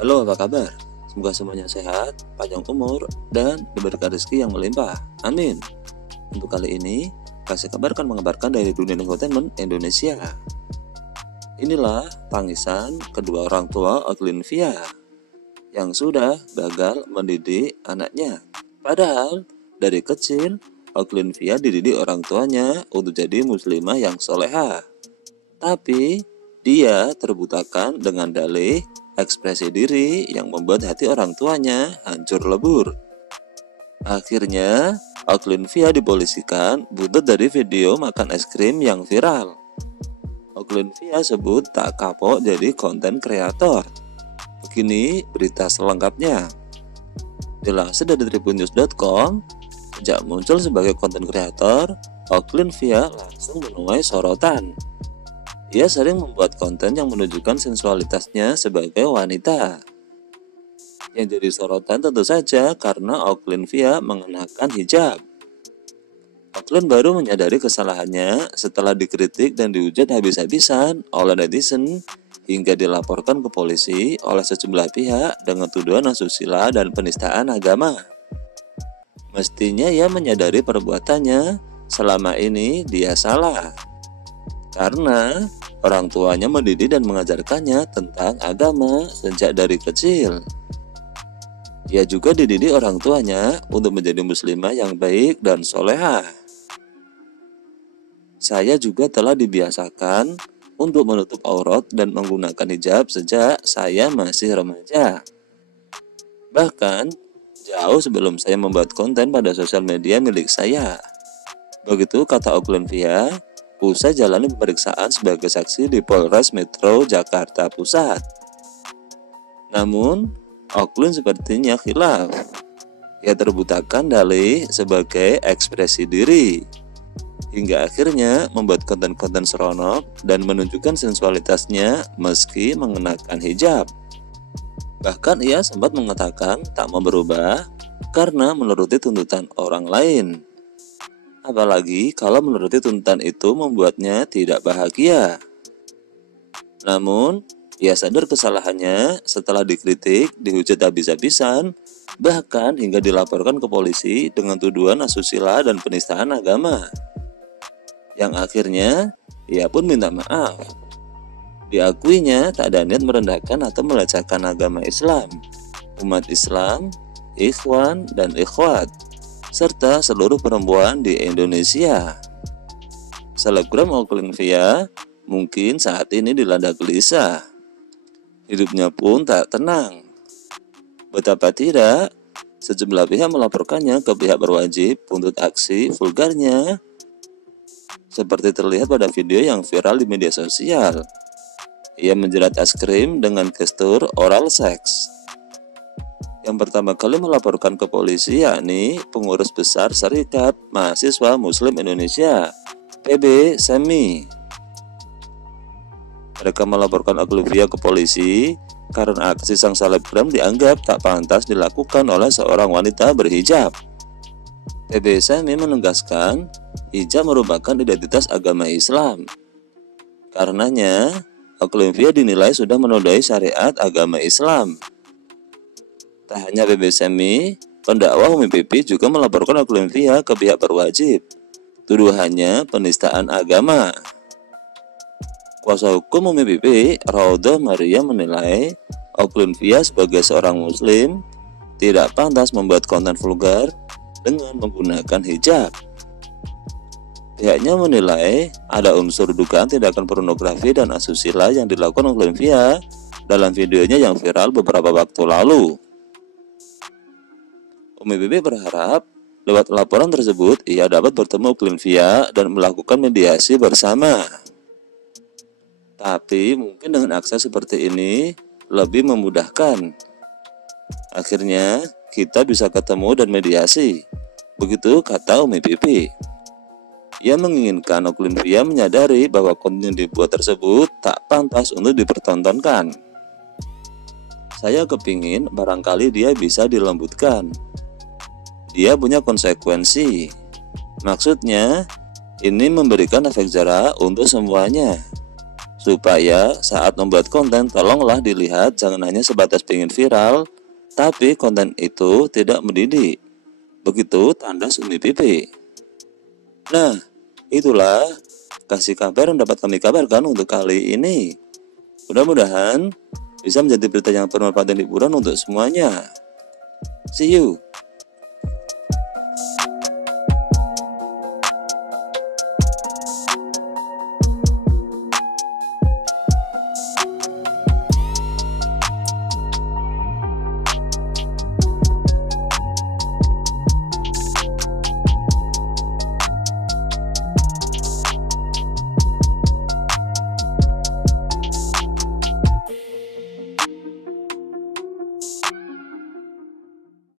Halo, apa kabar? Semoga semuanya sehat, panjang umur, dan diberikan rezeki yang melimpah. Amin. Untuk kali ini, kasih kabar akan mengabarkan dari dunia entertainment Indonesia. Inilah tangisan kedua orang tua Oklin-Via yang sudah gagal mendidik anaknya. Padahal dari kecil, Oklin-Via dididik orang tuanya untuk jadi muslimah yang soleha. Tapi dia terbutakan dengan dalih ekspresi diri yang membuat hati orang tuanya hancur lebur. Akhirnya, Oklin-Via dipolisikan buntut dari video makan es krim yang viral. Oklin-Via sebut tak kapok jadi konten kreator. Begini berita selengkapnya. Dilansir dari tribunnews.com, sejak muncul sebagai konten kreator, Oklin-Via langsung menuai sorotan. Ia sering membuat konten yang menunjukkan sensualitasnya sebagai wanita. Yang jadi sorotan tentu saja karena Oklin-Via mengenakan hijab. Oklin baru menyadari kesalahannya setelah dikritik dan dihujat habis-habisan oleh netizen hingga dilaporkan ke polisi oleh sejumlah pihak dengan tuduhan asusila dan penistaan agama. Mestinya ia menyadari perbuatannya, selama ini dia salah. Karena orang tuanya mendidik dan mengajarkannya tentang agama sejak dari kecil. Ia juga dididik orang tuanya untuk menjadi muslimah yang baik dan soleha. Saya juga telah dibiasakan untuk menutup aurat dan menggunakan hijab sejak saya masih remaja. Bahkan jauh sebelum saya membuat konten pada sosial media milik saya. Begitu kata Oklin-Via usai jalani pemeriksaan sebagai saksi di Polres Metro Jakarta Pusat. Namun, Oklin sepertinya khilaf. Ia terbutakan dalih sebagai ekspresi diri, hingga akhirnya membuat konten-konten seronok dan menunjukkan sensualitasnya meski mengenakan hijab. Bahkan ia sempat mengatakan tak mau berubah karena menuruti tuntutan orang lain. Apalagi kalau menuruti tuntutan itu membuatnya tidak bahagia. Namun, ia sadar kesalahannya setelah dikritik, dihujat habis-habisan, bahkan hingga dilaporkan ke polisi dengan tuduhan asusila dan penistaan agama. Yang akhirnya, ia pun minta maaf. Diakuinya tak ada niat merendahkan atau melecehkan agama Islam, umat Islam, ikhwan dan ikhwat, serta seluruh perempuan di Indonesia. Selebgram Oklin-Via mungkin saat ini dilanda gelisah. Hidupnya pun tak tenang. Betapa tidak, sejumlah pihak melaporkannya ke pihak berwajib untuk aksi vulgarnya, seperti terlihat pada video yang viral di media sosial. Ia menjerat es krim dengan gestur oral seks. Yang pertama kali melaporkan ke polisi yakni Pengurus Besar Serikat Mahasiswa Muslim Indonesia (PB SEMI). Mereka melaporkan Oklin-Via ke polisi karena aksi sang selebgram dianggap tak pantas dilakukan oleh seorang wanita berhijab. PB SEMI menegaskan hijab merupakan identitas agama Islam. Karenanya, Oklin-Via dinilai sudah menodai syariat agama Islam. Tak hanya PB SEMI, pendakwa Umi Pipi juga melaporkan Oklin-Via ke pihak berwajib. Tuduhannya penistaan agama. Kuasa hukum Umi Pipi, Raudhah Maria, menilai Oklin-Via sebagai seorang muslim tidak pantas membuat konten vulgar dengan menggunakan hijab. Pihaknya menilai ada unsur dugaan tindakan pornografi dan asusila yang dilakukan Oklin-Via dalam videonya yang viral beberapa waktu lalu. Umi Bibi berharap lewat laporan tersebut ia dapat bertemu Oklin-Via dan melakukan mediasi bersama. Tapi mungkin dengan akses seperti ini lebih memudahkan. Akhirnya kita bisa ketemu dan mediasi. Begitu kata Umi Bibi. Ia menginginkan Oklin-Via menyadari bahwa konten yang dibuat tersebut tak pantas untuk dipertontonkan. Saya kepingin barangkali dia bisa dilembutkan. Dia punya konsekuensi. Maksudnya, ini memberikan efek jera untuk semuanya. Supaya saat membuat konten tolonglah dilihat jangan hanya sebatas pengen viral, tapi konten itu tidak mendidik. Begitu tandas Umi Pipi. Nah, itulah kasih kabar yang dapat kami kabarkan untuk kali ini. Mudah-mudahan bisa menjadi berita yang bermanfaat dan hiburan untuk semuanya. See you.